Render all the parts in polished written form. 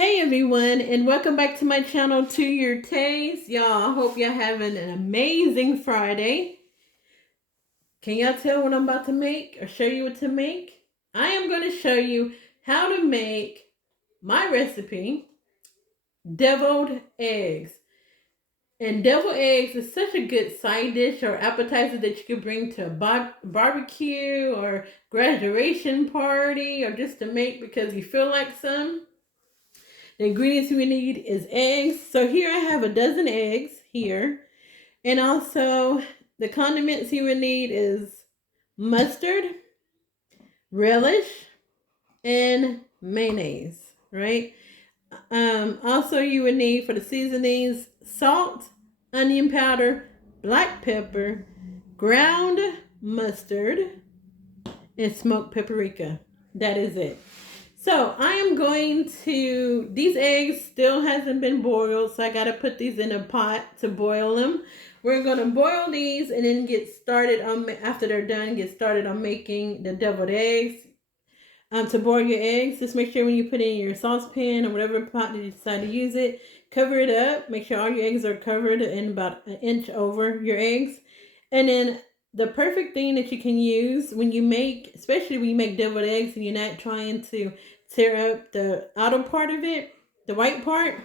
Hey everyone, and welcome back to my channel, To Your Taste. Y'all, I hope y'all having an amazing Friday. Can y'all tell what I'm about to make or show you what to make? I am going to show you how to make my recipe, deviled eggs. And deviled eggs is such a good side dish or appetizer that you could bring to a barbecue or graduation party or just to make because you feel like some. The ingredients we need is eggs. So here I have a dozen eggs here. And also the condiments you would need is mustard, relish, and mayonnaise, right? Also you would need for the seasonings salt, onion powder, black pepper, ground mustard, and smoked paprika. That is it. So I am going to, these eggs still hasn't been boiled, so I got to put these in a pot to boil them. We're going to boil these and then get started on, after they're done, get started on making the deviled eggs. To boil your eggs, just make sure when you put it in your saucepan or whatever pot that you decide to use it, cover it up. Make sure all your eggs are covered in about an inch over your eggs. And then the perfect thing that you can use when you make, especially when you make deviled eggs and you're not trying to tear up the outer part of it, the white part,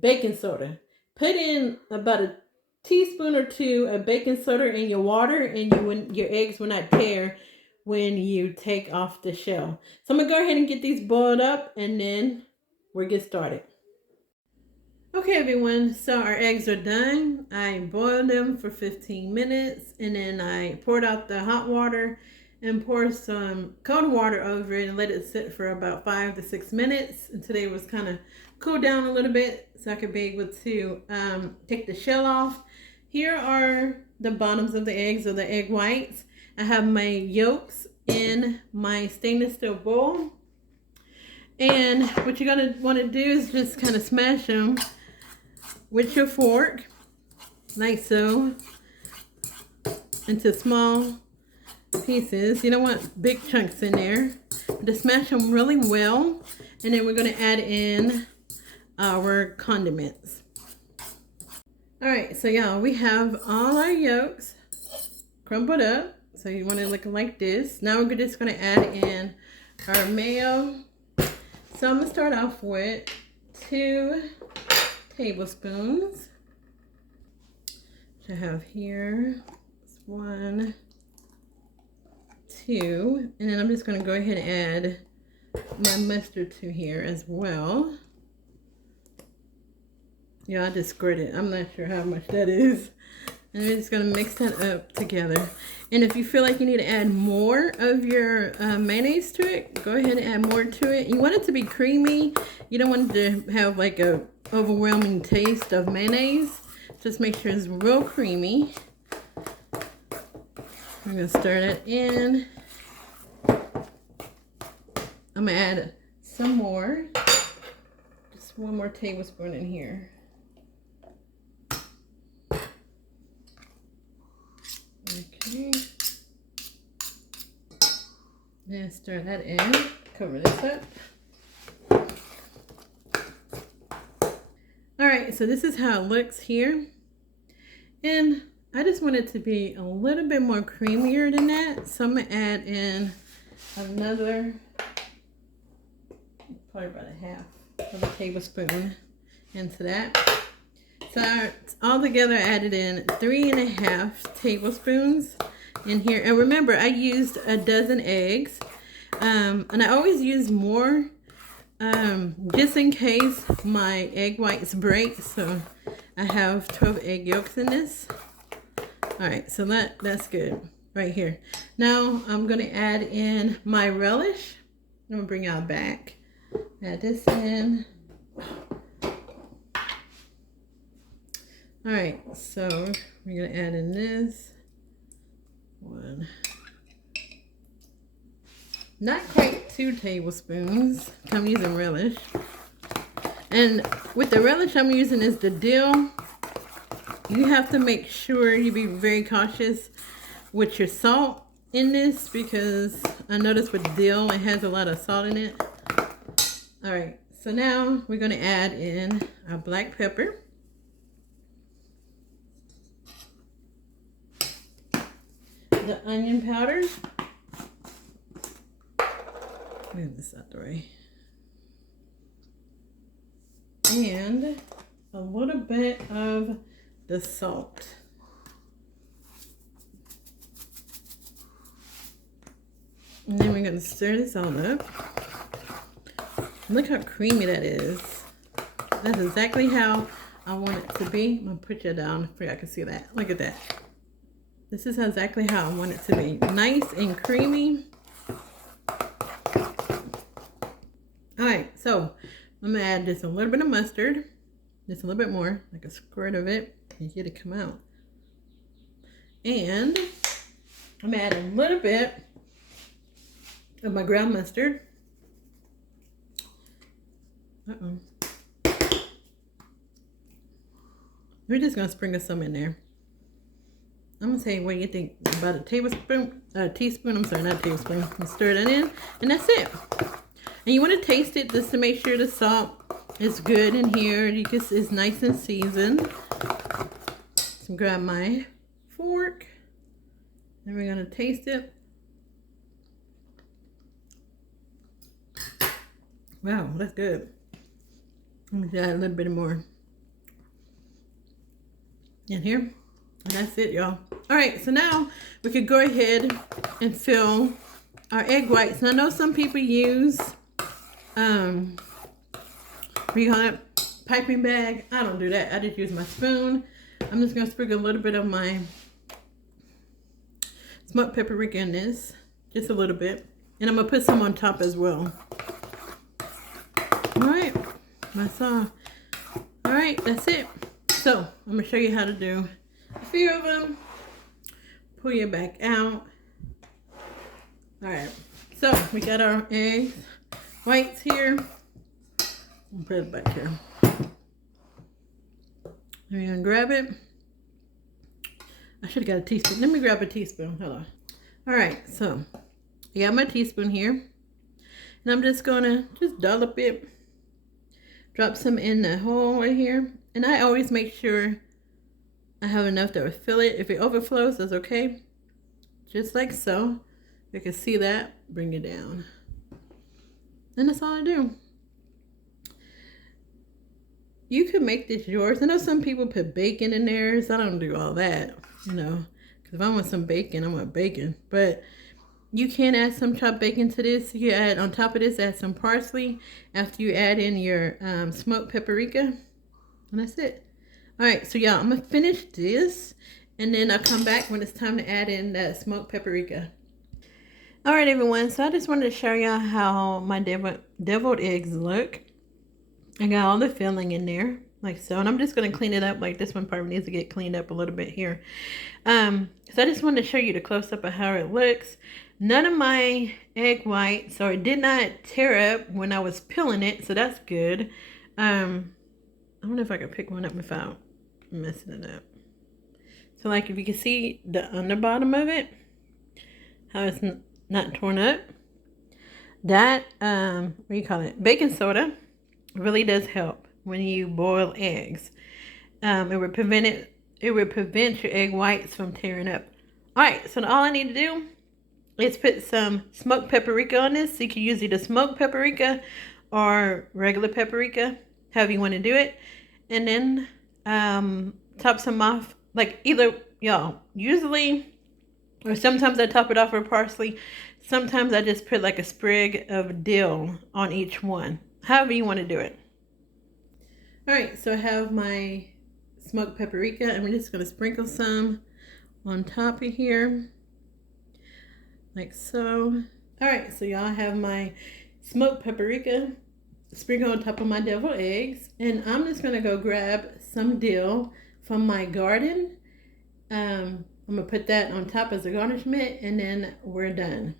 baking soda. Put in about a teaspoon or two of baking soda in your water and your eggs will not tear when you take off the shell. So I'm going to go ahead and get these boiled up and then we'll get started. Okay everyone, so our eggs are done. I boiled them for 15 minutes and then I poured out the hot water and poured some cold water over it and let it sit for about 5 to 6 minutes until it was kind of cooled down a little bit so I could be able to take the shell off. Here are the bottoms of the eggs or the egg whites. I have my yolks in my stainless steel bowl. And what you're going to want to do is just kind of smash them with your fork, like so, into small pieces. You don't want big chunks in there. Just smash them really well, and then we're going to add in our condiments. All right, so y'all, we have all our yolks crumbled up. So you want it looking like this. Now we're just going to add in our mayo. So I'm going to start off with 2 tablespoons, which I have here. It's 1, 2, and then I'm just going to go ahead and add my mustard to here as well. Yeah, I just squirt it. I'm not sure how much that is. And we're just going to mix that up together. And if you feel like you need to add more of your mayonnaise to it, go ahead and add more to it. You want it to be creamy. You don't want it to have like a overwhelming taste of mayonnaise. Just make sure it's real creamy. I'm going to stir that in. I'm going to add some more. Just 1 more tablespoon in here. Okay. Then stir that in. Cover this up. Alright, so this is how it looks here. And I just want it to be a little bit more creamier than that. So I'm going to add in another, probably about a half of a tablespoon into that. So all together I added in 3.5 tablespoons in here. And remember, I used a dozen eggs. And I always use more just in case my egg whites break. So I have 12 egg yolks in this. All right, so that's good right here. Now I'm going to add in my relish. I'm going to bring y'all back. Add this in. All right, so we're going to add in this 1, not quite 2 tablespoons. I'm using relish. And with the relish I'm using is the dill. You have to make sure you be very cautious with your salt in this because I noticed with dill it has a lot of salt in it. All right, So now we're going to add in our black pepper. The onion powder. Move this out the way. And a little bit of the salt. And then we're going to stir this all up. Look how creamy that is. That's exactly how I want it to be. I'm going to put you down so I can see that. Look at that. This is exactly how I want it to be. Nice and creamy. Alright, so I'm going to add just a little bit of mustard. Just a little bit more, like a squirt of it. And get it come out. And I'm going to add a little bit of my ground mustard. We're just going to sprinkle some in there. I'm going to say, what do you think? About a teaspoon, I'm sorry, not a tablespoon. And stir that in, and that's it. And you want to taste it just to make sure the salt is good in here. It's nice and seasoned. So grab my fork, and we're going to taste it. Wow, that's good. Let me add a little bit more in here. And that's it, y'all. All right, so now we could go ahead and fill our egg whites. And I know some people use, what do you call it? Piping bag. I don't do that. I just use my spoon. I'm just gonna sprinkle a little bit of my smoked paprika in this, just a little bit. And I'm gonna put some on top as well. All right, that's all. All right, that's it. So I'm gonna show you how to do a few of them. Pull it back out. All right, so we got our eggs whites here. I'll put it back here. We're gonna grab it. I should have got a teaspoon. Let me grab a teaspoon. Hold on. All right, so I got my teaspoon here, and I'm just gonna dollop it. Drop some in the hole right here, and I always make sure I have enough that will fill it. If it overflows, that's okay. Just like so. You can see that. Bring it down. And that's all I do. You could make this yours. I know some people put bacon in theirs. I don't do all that, you know. Because if I want some bacon, I want bacon. But you can add some chopped bacon to this. You add on top of this, add some parsley after you add in your smoked paprika. And that's it. All right, so y'all, I'm going to finish this. And then I'll come back when it's time to add in that smoked paprika. All right, everyone. So I just wanted to show y'all how my deviled eggs look. I got all the filling in there, like so. And I'm just going to clean it up. Like this one probably needs to get cleaned up a little bit here. So I just wanted to show you the close-up of how it looks. None of my egg whites, so it did not tear up when I was peeling it. So that's good. I wonder if I could pick one up without messing it up. So like if you can see the underbottom of it, how it's not torn up. That, what do you call it? Baking soda really does help when you boil eggs. It would prevent your egg whites from tearing up. All right, so all I need to do is put some smoked paprika on this. So you can use either smoked paprika or regular paprika, however you want to do it. And then top some off, like either, y'all, usually, or sometimes I top it off with parsley. Sometimes I just put like a sprig of dill on each one. However you want to do it. All right, so I have my smoked paprika, and we're just going to sprinkle some on top of here, like so. All right, so y'all have my smoked paprika sprinkled on top of my deviled eggs, and I'm just going to go grab some dill from my garden. I'm going to put that on top as a garnishment, and then we're done.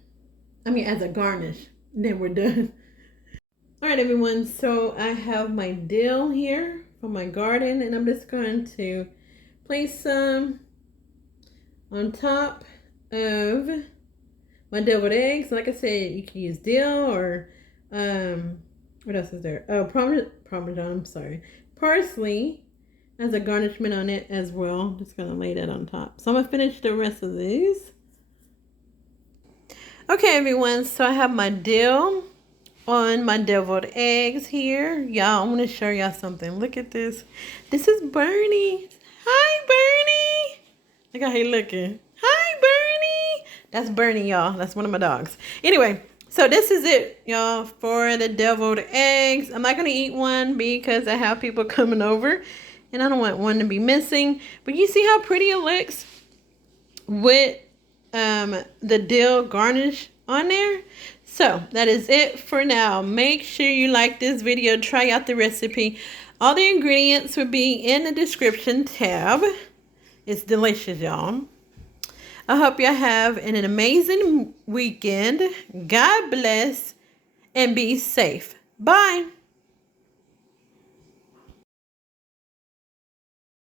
I mean, as a garnish, and then we're done. All right, everyone, so I have my dill here from my garden, and I'm just going to place some on top of my deviled eggs. Like I said, you can use dill or What else is there? Oh, Parmesan, I'm sorry. Parsley has a garnishment on it as well. Just going to lay that on top. So I'm going to finish the rest of these. Okay, everyone. So I have my dill on my deviled eggs here. Y'all, I'm going to show y'all something. Look at this. This is Bernie. Hi, Bernie. Look how he looking. Hi, Bernie. That's Bernie, y'all. That's one of my dogs. Anyway, so this is it, y'all, for the deviled eggs. I'm not going to eat one because I have people coming over, and I don't want one to be missing. But you see how pretty it looks with the dill garnish on there? So that is it for now. Make sure you like this video. Try out the recipe. All the ingredients will be in the description tab. It's delicious, y'all. I hope y'all have an amazing weekend. God bless and be safe. Bye.